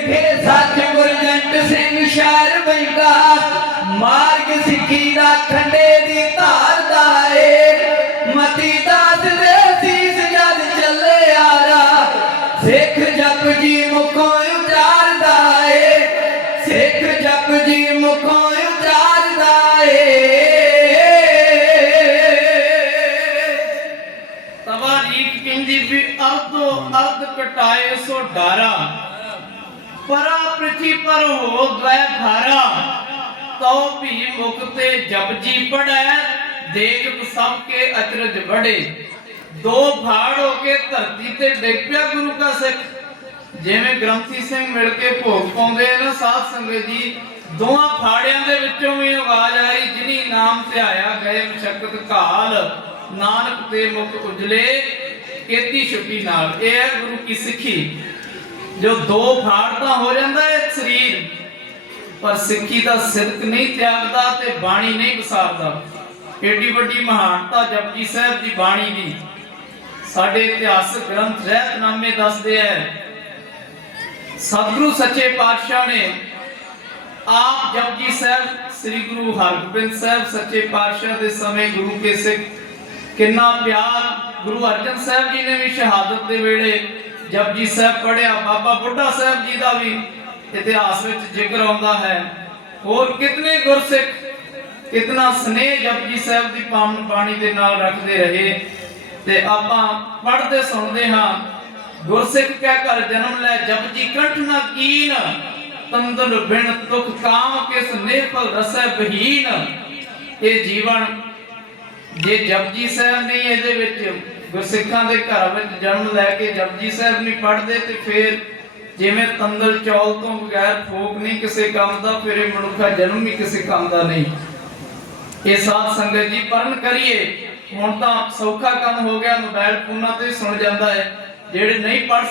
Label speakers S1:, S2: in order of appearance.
S1: ਲਿਖੇ ਸੱਚ ਗੁਰਜੰਟ ਸਿੰਘ ਸ਼ਹਿਰ ਬੈਂਕਾ, ਮਾਰਗ ਸਿੱਖੀ ਦਾ ਖੰਡੇ ਦੀ ਧਾਰ ਦਾ ਏ ਮਤੀ ਦਾਸ ਦੇ ਸੀਸ ਜਦ ਚੱਲੇ ਆਰਾ, ਸਿੱਖ ਜਪ ਜੀ ਮੁਖੋਂ ਉਚਾਰਦਾ ਏ ਸਿੱਖ ਜਪ ਜੀ ਮੁਖੋਂ ਉਚਾਰਦਾ ਏ
S2: ਤਵਾ ਕਹਿੰਦੀ ਵੀ ਅਰਧੋ ਅਰਧ ਕਟਾਏ ਸੋ ਡਾਰਾ। ਪਰਾ ਪ੍ਰਿਥੀ ਪਰ ਹੋ ਦਵੈ ਭਾਰਾ ਤਉ ਭੀ ਮੁਖ ਤੇ ਜਪਜੀ ਪੜੈ, ਦੇਖ ਸਭ ਕੇ ਅਚਰਜ ਬੜੇ ਦੋ ਫਾੜ ਹੋ ਕੇ ਧਰਤੀ ਤੇ ਡਿੱਗ ਪਿਆ ਗੁਰੂ ਕਾ ਸਿੱਖ। ਜਿਵੇਂ ਗ੍ਰੰਥੀ ਸਿੰਘ ਮਿਲ ਕੇ ਭੋਗ ਪਾਉਂਦੇ ਨਾ ਸਾਧ ਸੰਗਤ ਜੀ, ਦੋਹਾਂ ਫਾੜਿਆਂ ਦੇ ਵਿੱਚੋਂ ਵੀ ਆਵਾਜ਼ ਆਈ, ਜਿਨੀ ਨਾਮ ਧਿਆਇਆ ਗਏ ਮਸ਼ਕਤ ਘਾਲ। ਨਾਨਕ ਤੇ ਮੁਖ ਉਜਲੇ, ਕੀਤੀ ਛੁੱਟੀ ਨਾਲ। ਇਹ ਹੈ ਗੁਰੂ ਕੀ ਸਿੱਖੀ। ਜੋ ਦੋ ਫਾੜ ਤਾਂ ਹੋ ਜਾਂਦਾ ਹੈ ਸਰੀਰ, ਪਰ ਸਿੱਖੀ ਦਾ ਸਿਦਕ ਨਹੀਂ ਤਿਆਗਦਾ ਤੇ ਬਾਣੀ ਨਹੀਂ ਵਿਸਾਰਦਾ। ਏਡੀ ਵੱਡੀ ਮਹਾਨਤਾ ਜਪਜੀ ਸਾਹਿਬ ਦੀ ਬਾਣੀ ਦੀ ਸਾਡੇ ਇਤਿਹਾਸਕ ਗ੍ਰੰਥ ਰਹਿਤਨਾਮੇ ਦੱਸਦੇ ਐ ਸਤਿਗੁਰੂ ਸੱਚੇ ਪਾਤਸ਼ਾਹ ਨੇ ਆਪ ਜਪਜੀ ਸਾਹਿਬ, ਸ੍ਰੀ ਗੁਰੂ ਹਰਗੋਬਿੰਦ ਸਾਹਿਬ ਸੱਚੇ ਪਾਤਸ਼ਾਹ ਦੇ ਸਮੇਂ ਗੁਰੂ ਕੇ ਸਿੱਖ, ਕਿੰਨਾ ਪਿਆਰ ਗੁਰੂ ਅਰਜਨ ਸਾਹਿਬ ਜੀ ਨੇ ਵੀ ਸ਼ਹਾਦਤ ਦੇ ਵੇਲੇ ਜਪਜੀ ਸਾਹਿਬ ਪੜਿਆ ਬਾਬਾ ਬੁੱਢਾ ਸਾਹਿਬ ਜੀ ਦਾ ਵੀ ਇਤਿਹਾਸ ਵਿੱਚ ਜ਼ਿਕਰ ਆਉਂਦਾ ਹੈ। ਹੋਰ ਕਿਤਨੇ ਗੁਰਸਿੱਖ, ਕਿਤਨਾ ਸਨੇਹ ਜਪਜੀ ਸਾਹਿਬ ਦੀ ਪਾਵਨ ਬਾਣੀ ਦੇ ਨਾਲ ਰੱਖਦੇ ਰਹੇ। ਤੇ ਆਪਾਂ ਪੜ੍ਹਦੇ ਸੁਣਦੇ ਹਾਂ, ਗੁਰਸਿੱਖ ਕਹਿ ਕਰ ਜਨਮ ਲੈ, ਜਪਜੀ ਕੰਠ ਨਾ ਕੀਨ, ਤੰਦਨ ਬਿਨ ਤੁਖ ਕਾਮ ਕਿਸ ਨਿਰਫਲ ਰਸੈ ਬਹੀਨ। ਇਹ ਜੀਵਨ ਜੇ ਜਪਜੀ ਸਾਹਿਬ ਨਹੀਂ ਇਹਦੇ ਵਿੱਚ ਗੁਰਸਿੱਖਾਂ ਦੇ ਘਰ ਵਿੱਚ ਜਨਮ ਲੈ ਕੇ ਜਪਜੀ ਸਾਹਿਬ ਨਹੀਂ ਪੜ੍ਹਦੇ ਤੇ ਫਿਰ ਜਿਵੇਂ ਤੰਦਲ ਚੌਲ ਤੋਂ ਬਗੈਰ ਫੋਕ ਨਹੀਂ ਕਿਸੇ ਕੰਮ ਦਾ, ਫਿਰ ਇਹ ਮਨੁੱਖਾ ਜਨਮ ਵੀ ਕਿਸੇ ਕੰਮ ਦਾ ਨਹੀਂ। ਇਹ ਸਾਧ ਸੰਗਤ ਜੀ ਪਰਨ ਕਰੀਏ, ਹੁਣ ਤਾਂ ਸੌਖਾ ਕੰਮ ਹੋ ਗਿਆ, ਮੋਬਾਈਲ ਫੋਨਾਂ ਤੇ ਸੁਣ ਜਾਂਦਾ ਹੈ। ਜਿਹੜੇ ਨਹੀਂ ਪੜ